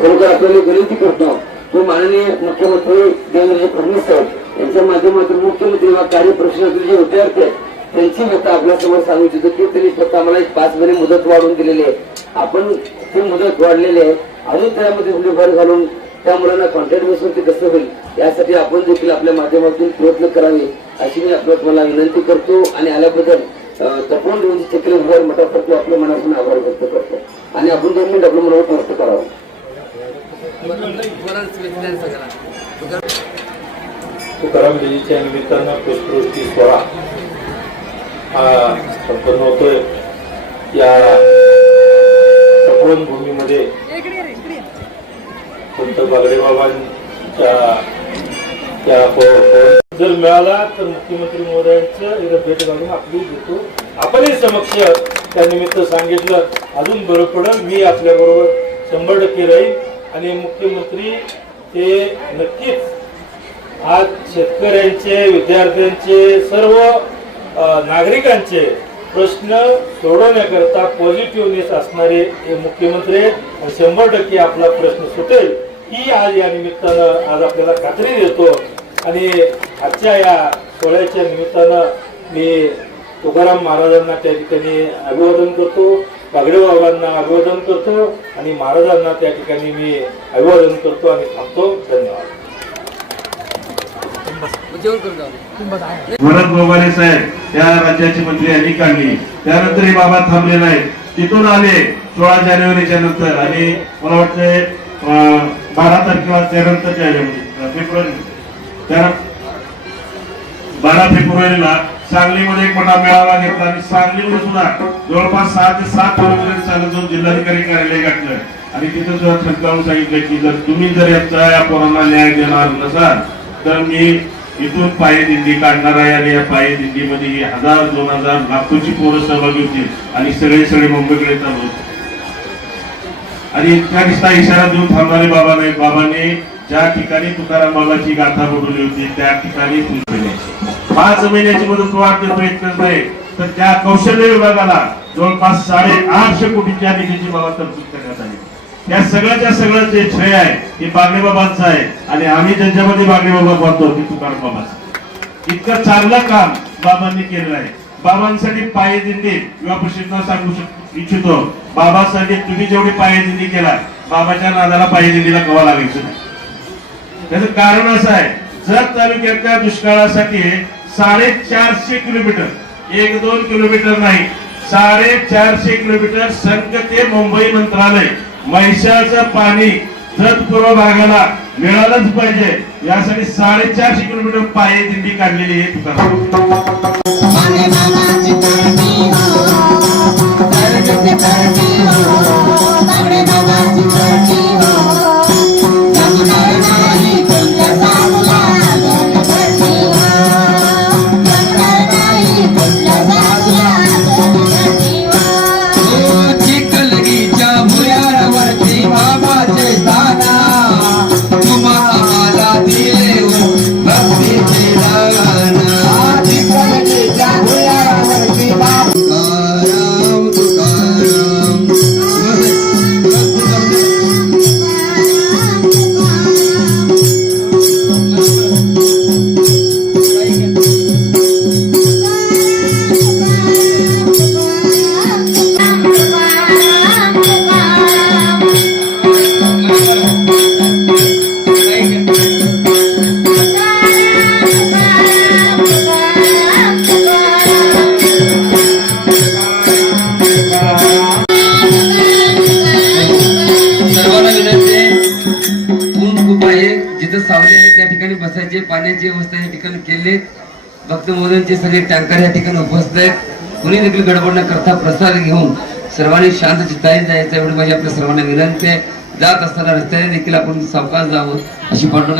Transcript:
खरोखर आपल्याला विनंती करतो. तो माननीय मुख्यमंत्री देवेंद्र फडणवीस साहेब यांच्या माध्यमातून मुख्यमंत्री व कार्यप्रश्नातील जे विद्यार्थी आहेत त्यांची व्यथा आपल्यासमोर सांगू इच्छितो की त्यांनी फक्त आम्हाला एक पाच महिने मुदत वाढवून दिलेली आहे. आपण ती मुदत वाढलेली आहे. अजून त्यामध्ये थोडी भर घालून त्या मुलांना कॉन्टॅक्ट बसून ते कसं होईल यासाठी आपण देखील आपल्या माध्यमातून प्रयत्न करावे अशी मी आपल्या तुम्हाला विनंती करतो आणि आल्याबद्दल तपवून तपोन देऊन चक्र मोठा मठासाठी आपल्या मनापासून आभार व्यक्त करतो. आणि आपण दोन मिनिट आपलं मनावर व्यक्त करावं. तुकाराम जयंतीच्या निमित्तानं पुष्पवृष्टी सोहळा हा संपन्न होतोय. या सपवण भूमीमध्ये संत बागडे बाबांच्या त्या हो- जर मिळाला तर मुख्यमंत्री महोदयांचं एकदा भेट घालून आपली देतो आपणही समक्ष त्यानिमित्त सांगितलं. अजून बरं पडेल मी आपल्याबरोबर शंभर टक्के राहील आणि मुख्यमंत्री ते नक्कीच आज शेतकऱ्यांचे विद्यार्थ्यांचे सर्व नागरिकांचे प्रश्न सोडवण्याकरता पॉझिटिव्हनेस असणारे हे मुख्यमंत्री आहेत. शंभर टक्के आपला प्रश्न सुटेल. ही आज या निमित्तानं आज आपल्याला खात्री देतो. आणि आजच्या या सोहळ्याच्या निमित्तानं मी तुकाराम महाराजांना त्या ठिकाणी अभिवादन करतो. बागडे बाबांना अभिवादन करतो आणि महाराजांना त्या ठिकाणी मी अभिवादन करतो आणि थांबतो. धन्यवाद. वरद गोगाले साहेब त्या राज्याचे मंत्री यांनी काढली त्यानंतर हे बाबा थांबले नाहीत. तिथून आले सोळा जानेवारीच्या नंतर आणि मला वाटतंय बारा तारखेला त्यानंतर फेब्रुवारी त्या बारा फेब्रुवारीला सांगलीमध्ये एक मोठा मेळावा घेतला आणि सांगलीमध्ये सुद्धा जवळपास सहा ते सात किलोमीटर चालत जाऊन जिल्हाधिकारी कार्यालय गाठलं. आणि तिथं सुद्धा ठणकावून सांगितलं की जर तुम्ही जर याचा या पोरांना न्याय देणार नसाल तर मी इथून पायी दिंडी काढणार आहे आणि या पायी दिंडीमध्ये हजार दोन हजार लाखोची पोरं सहभागी होतील आणि सगळे सगळे मुंबईकडे चालू होते आणि इतका दिसता इशारा देऊन थांबणारे बाबा नाही बाबांनी ज्या ठिकाणी तुकाराम बाबाची गाथा बोलवली होती त्या ठिकाणी पाच महिन्याची मदत वाढ प्रयत्न आहे. तर त्या कौशल्य विभागाला जवळपास साडे आठशे कोटीच्या निधीची बाबा तरतूद करण्यात आली. या सगळ्याच्या सगळं जे श्रेय आहे हे बागडे बाबांचं आहे. आणि आम्ही ज्यांच्यामध्ये बागडे बाबा पाहतो ते तुकाराम बाबाचं इतकं चांगलं काम बाबांनी केलेलं आहे. बाबांसाठी पाय दिंडी किंवा प्रशिक्षण सांगू शक- इच्छितो. बाबासाठी तुम्ही जेवढी पाय दिंडी केला बाबाच्या नादाला पाय दिंडीला कवा लागायचं नाही. त्याचं कारण असं आहे जत तालुक्यातल्या दुष्काळासाठी साडेचारशे किलोमीटर एक दोन किलोमीटर नाही साडेचारशे किलोमीटर संघ ते मुंबई मंत्रालय महिषाचं पाणी जत पूर्व भागाला मिळालंच पाहिजे. यासाठी साडेचारशे किलोमीटर पायी दिंडी काढलेली आहे ठिकाणी बसायचे पाण्याची व्यवस्था या ठिकाणी केली. भक्त मोदनचे सगळे टँकर या ठिकाणी उपस्थित आहेत. कुणी देखील गडबड न करता प्रसाद घेऊन सर्वांनी शांत चित्ताने जायचं एवढी माझी आपल्या सर्वांना विनंती आहे. जात असताना रस्त्याने देखील आपण सावकाश जावं अशी पाठवण